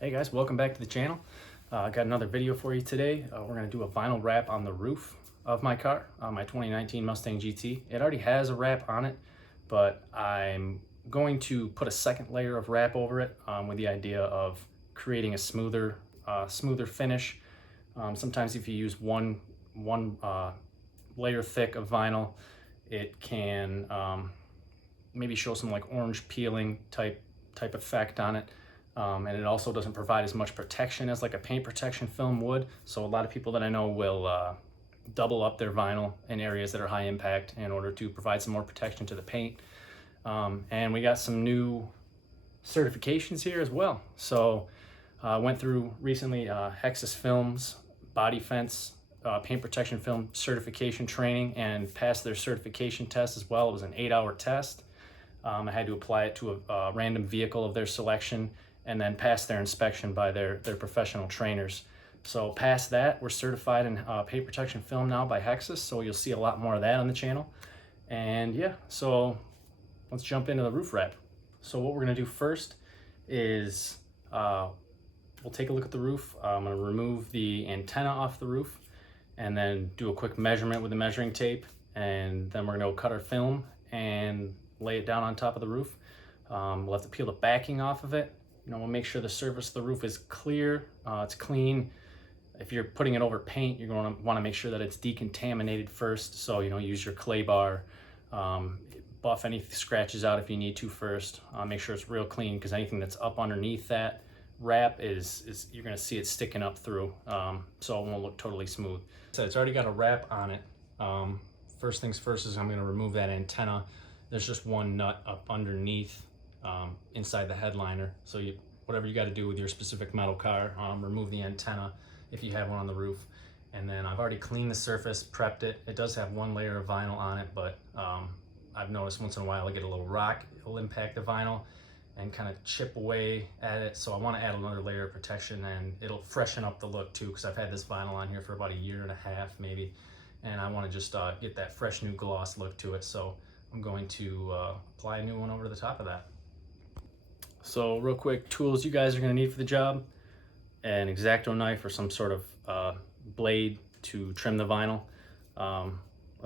Hey guys, welcome back to the channel. I got another video for you today. We're going to do a vinyl wrap on the roof of my car, my 2019 Mustang GT. It already has a wrap on it, but I'm going to put a second layer of wrap over it with the idea of creating a smoother finish. Sometimes if you use one layer thick of vinyl, it can maybe show some like orange peeling type effect on it. And it also doesn't provide as much protection as like a paint protection film would. So a lot of people that I know will double up their vinyl in areas that are high impact in order to provide some more protection to the paint. And we got some new certifications here as well. So I went through recently Hexus Films body fence paint protection film certification training and passed their certification test as well. It was an 8-hour test. I had to apply it to a random vehicle of their selection and then pass their inspection by their professional trainers. So past that, we're certified in paint protection film now by Hexus, so you'll see a lot more of that on the channel. And yeah, so let's jump into the roof wrap. So what we're gonna do first is we'll take a look at the roof. I'm gonna remove the antenna off the roof and then do a quick measurement with the measuring tape, and then we're gonna go cut our film and lay it down on top of the roof. We'll have to peel the backing off of it. We'll make sure the surface of the roof is clear, it's clean. If you're putting it over paint, you're going to want to make sure that it's decontaminated first. So, use your clay bar, buff any scratches out if you need to first. Make sure it's real clean, because anything that's up underneath that wrap is you're going to see it sticking up through, so it won't look totally smooth. So it's already got a wrap on it. First things first is I'm going to remove that antenna. There's just one nut up underneath inside the headliner. So whatever you got to do with your specific model car, remove the antenna if you have one on the roof. And then I've already cleaned the surface, prepped it. It does have one layer of vinyl on it, but I've noticed once in a while I get a little rock, it'll impact the vinyl and kind of chip away at it. So I want to add another layer of protection, and it'll freshen up the look too, because I've had this vinyl on here for about 1.5 years maybe, and I want to just get that fresh new gloss look to it. So I'm going to apply a new one over the top of that. So real quick, tools you guys are going to need for the job: an X-Acto knife or some sort of blade to trim the vinyl, a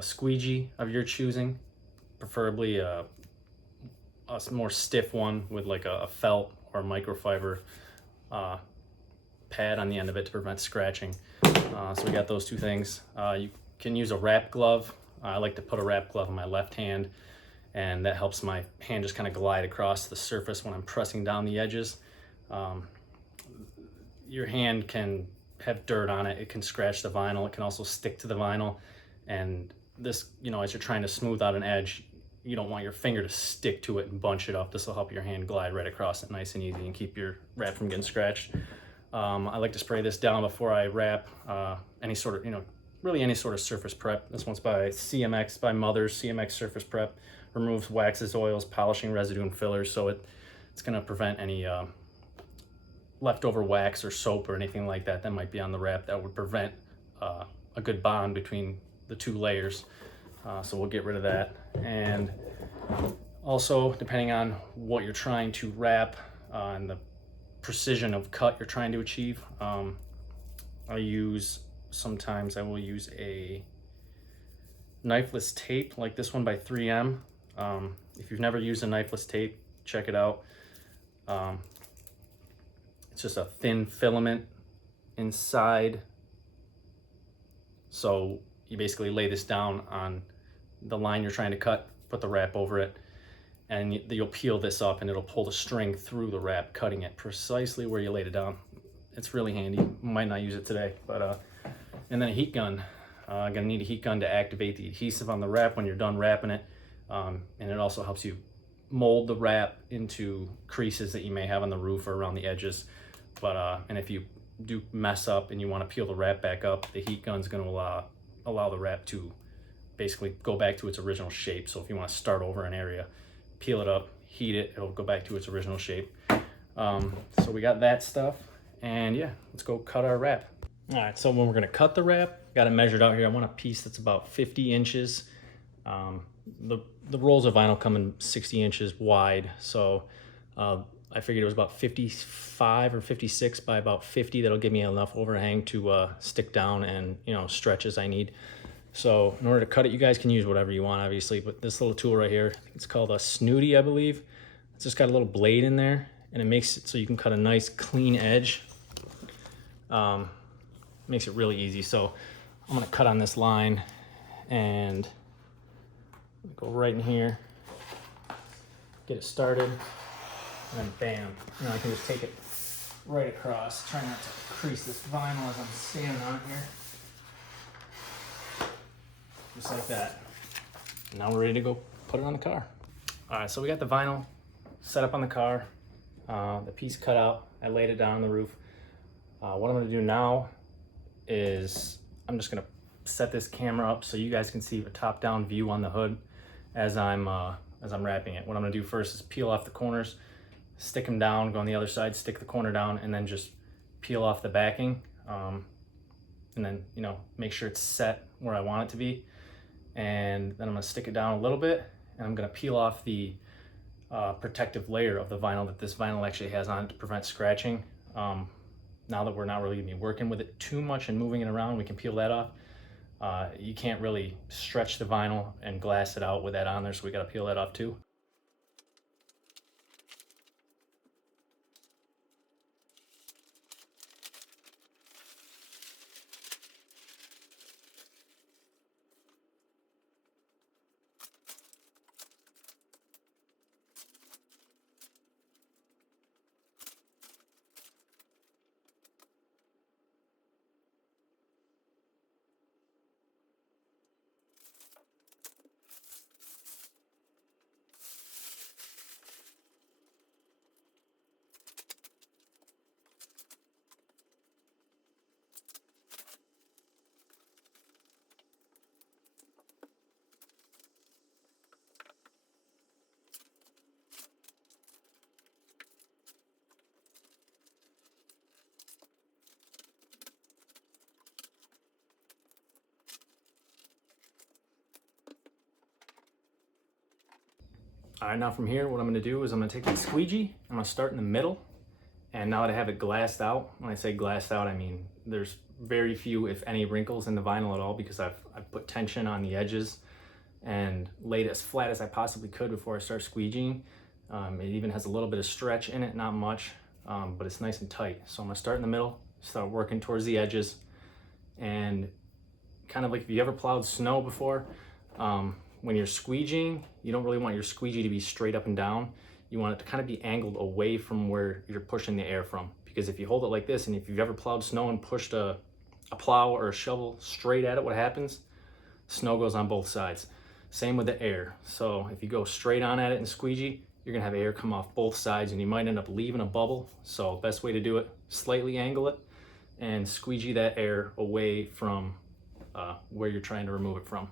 squeegee of your choosing, preferably a more stiff one with like a felt or microfiber pad on the end of it to prevent scratching. So we got those two things. You can use a wrap glove. I like to put a wrap glove on my left hand, and that helps my hand just kind of glide across the surface when I'm pressing down the edges. Your hand can have dirt on it. It can scratch the vinyl. It can also stick to the vinyl. And this, as you're trying to smooth out an edge, you don't want your finger to stick to it and bunch it up. This will help your hand glide right across it nice and easy and keep your wrap from getting scratched. I like to spray this down before I wrap any sort of, really any sort of surface prep. This one's by CMX, by Mother's CMX Surface Prep. Removes waxes, oils, polishing residue, and fillers, so it's going to prevent any leftover wax or soap or anything like that might be on the wrap that would prevent a good bond between the two layers. So we'll get rid of that. And also, depending on what you're trying to wrap and the precision of cut you're trying to achieve, sometimes I will use a Knifeless Tape like this one by 3M. If you've never used a Knifeless Tape, check it out. It's just a thin filament inside. So you basically lay this down on the line you're trying to cut, put the wrap over it, and you'll peel this up and it'll pull the string through the wrap, cutting it precisely where you laid it down. It's really handy. Might not use it today, but and then a heat gun. Gonna need a heat gun to activate the adhesive on the wrap when you're done wrapping it. And it also helps you mold the wrap into creases that you may have on the roof or around the edges. But and if you do mess up and you want to peel the wrap back up, the heat gun's going to allow the wrap to basically go back to its original shape. So if you want to start over an area, peel it up, heat it, it'll go back to its original shape. So we got that stuff, and yeah, let's go cut our wrap. All right, so when we're going to cut the wrap, got it measured out here. I want a piece that's about 50 inches. The rolls of vinyl come in 60 inches wide, so I figured it was about 55 or 56 by about 50. That'll give me enough overhang to stick down and, you know, stretch as I need. So in order to cut it, you guys can use whatever you want, obviously, but this little tool right here, it's called a snooty, I believe. It's just got a little blade in there, and it makes it so you can cut a nice clean edge. Makes it really easy. So I'm gonna cut on this line and go right in here, get it started, and then bam. You know, I can just take it right across. Try not to crease this vinyl as I'm standing on it here. Just like that. Now we're ready to go put it on the car. All right, so we got the vinyl set up on the car, the piece cut out. I laid it down on the roof. What I'm gonna do now is I'm just gonna set this camera up so you guys can see a top-down view on the hood as I'm wrapping it. What I'm gonna do first is peel off the corners, stick them down, go on the other side, stick the corner down, and then just peel off the backing, and then, you know, make sure it's set where I want it to be. And then I'm gonna stick it down a little bit, and I'm gonna peel off the protective layer of the vinyl that this vinyl actually has on it to prevent scratching. Now that we're not really gonna be working with it too much and moving it around, we can peel that off. You can't really stretch the vinyl and glass it out with that on there, so we gotta peel that off too. All right, now from here, what I'm gonna do is I'm gonna take the squeegee, I'm gonna start in the middle, and now that I have it glassed out, when I say glassed out, I mean there's very few, if any, wrinkles in the vinyl at all because I've put tension on the edges and laid it as flat as I possibly could before I start squeegeeing. It even has a little bit of stretch in it, not much, but it's nice and tight. So I'm gonna start in the middle, start working towards the edges, and kind of like if you ever plowed snow before, when you're squeegeeing, you don't really want your squeegee to be straight up and down. You want it to kind of be angled away from where you're pushing the air from. Because if you hold it like this, and if you've ever plowed snow and pushed a plow or a shovel straight at it, what happens? Snow goes on both sides. Same with the air. So if you go straight on at it and squeegee, you're gonna have air come off both sides and you might end up leaving a bubble. So best way to do it, slightly angle it and squeegee that air away from where you're trying to remove it from.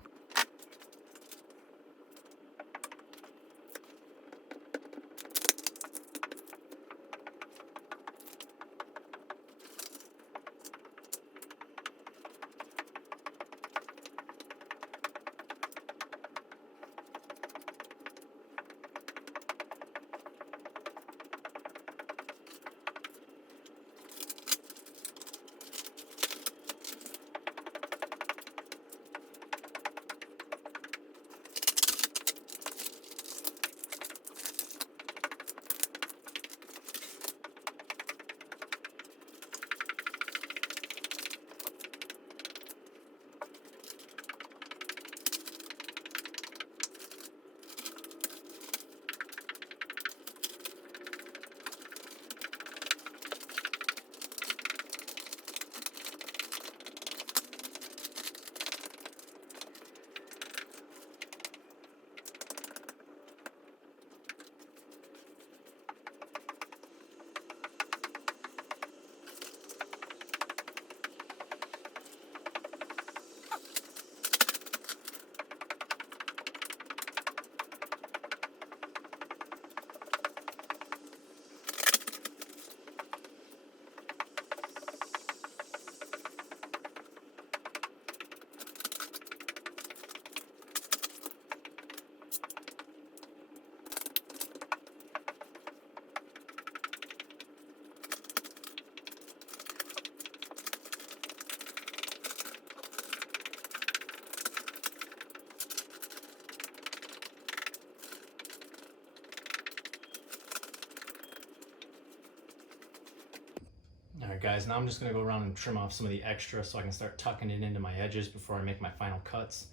All right, guys, now I'm just gonna go around and trim off some of the extra so I can start tucking it into my edges before I make my final cuts.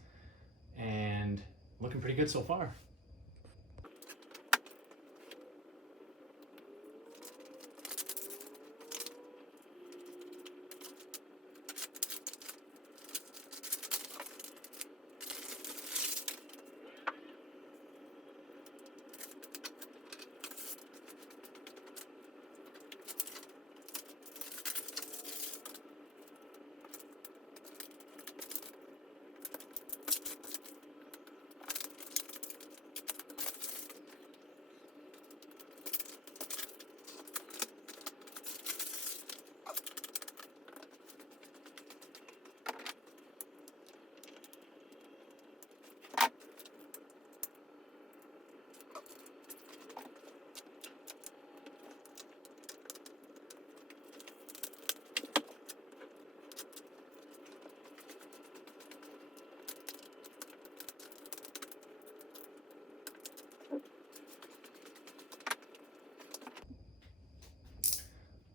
And looking pretty good so far.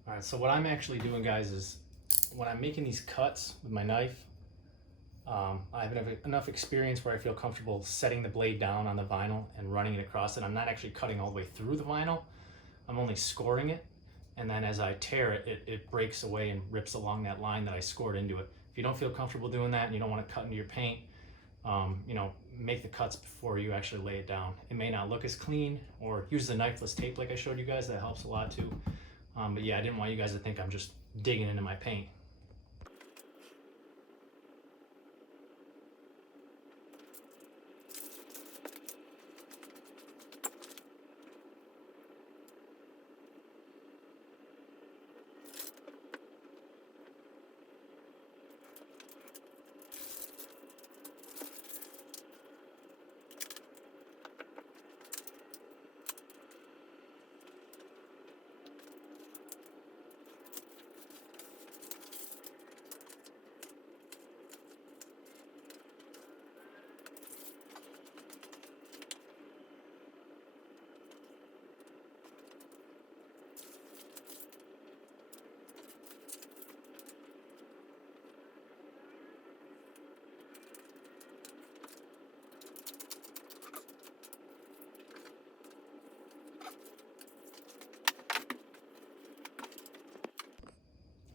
All right, so what I'm actually doing, guys, is when I'm making these cuts with my knife, I have enough experience where I feel comfortable setting the blade down on the vinyl and running it across it. I'm not actually cutting all the way through the vinyl. I'm only scoring it, and then as I tear it, it breaks away and rips along that line that I scored into it. If you don't feel comfortable doing that and you don't want to cut into your paint, you know, make the cuts before you actually lay it down. It may not look as clean, or use the knifeless tape like I showed you guys. That helps a lot too. But yeah, I didn't want you guys to think I'm just digging into my paint.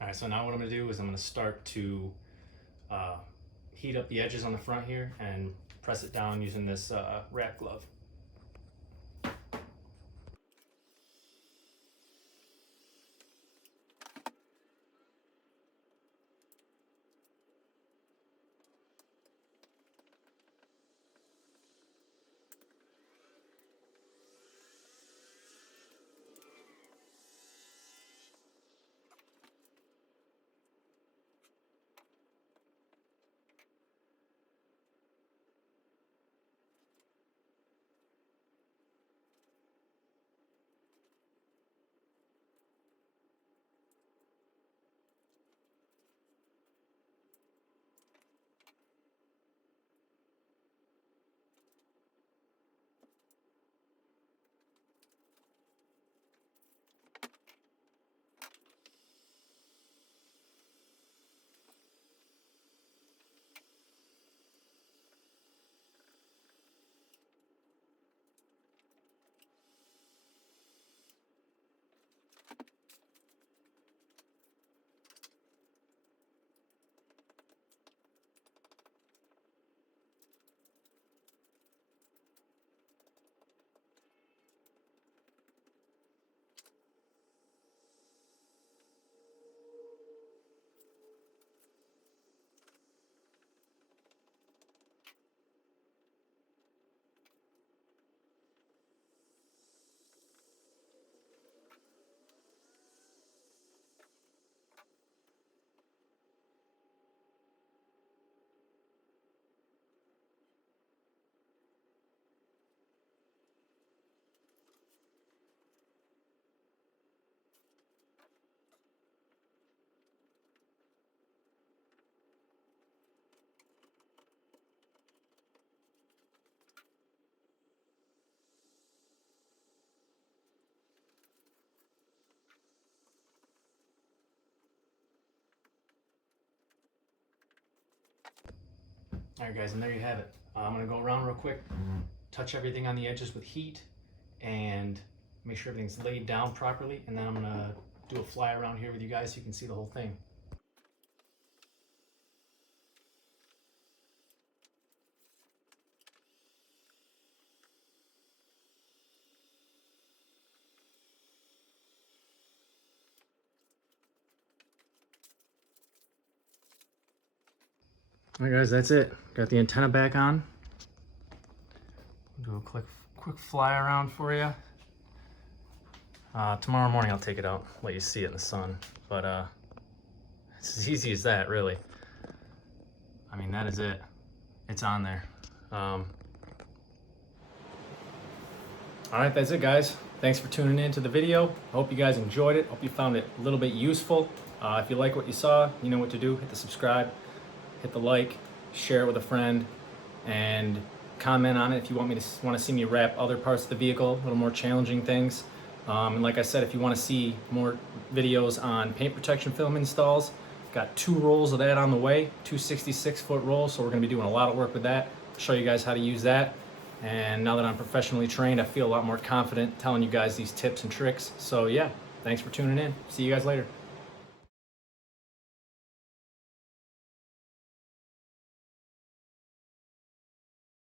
All right, so now what I'm gonna do is I'm gonna start to heat up the edges on the front here and press it down using this wrap glove. All right, guys, and there you have it. I'm gonna go around real quick, touch everything on the edges with heat, and make sure everything's laid down properly, and then I'm gonna do a fly around here with you guys so you can see the whole thing. All right, guys, that's it. Got the antenna back on. Do a quick fly around for you. Tomorrow morning I'll take it out, let you see it in the sun. But it's as easy as that, really. I mean, that is it. It's on there. All right, that's it, guys. Thanks for tuning in to the video. I hope you guys enjoyed it. Hope you found it a little bit useful. If you like what you saw, you know what to do. Hit the subscribe, hit the like, share it with a friend, and comment on it if you want to see me wrap other parts of the vehicle, a little more challenging things. And like I said, if you want to see more videos on paint protection film installs, I've got 2 rolls of that on the way, 2 66-foot rolls, so we're going to be doing a lot of work with that. I'll show you guys how to use that. And now that I'm professionally trained, I feel a lot more confident telling you guys these tips and tricks. So yeah, thanks for tuning in. See you guys later.